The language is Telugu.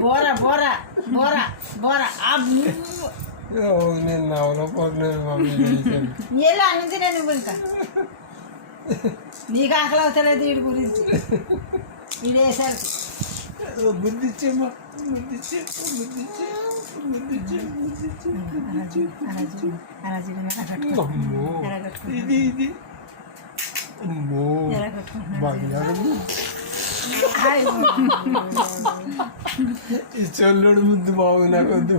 బోరా బోరా బోరా బోరా నేను నవ్వలేకపోతున్నాను మమ్మీ. ఎలా అన్నది నువ్వు ఇంకా నీకు ఆకలి అవుతలేదు వీడి గురించి వీడు వేసరికి బుద్ధిచ్చేమ్మా బుద్ధిచ్చే బుద్ధిచ్చే బుద్ధిచ్చే బుద్ధిచ్చే ఇది ఇది అమ్మో బంగారం ఈ చల్లుడు ముద్దు బాగుంది నాకు వద్దు.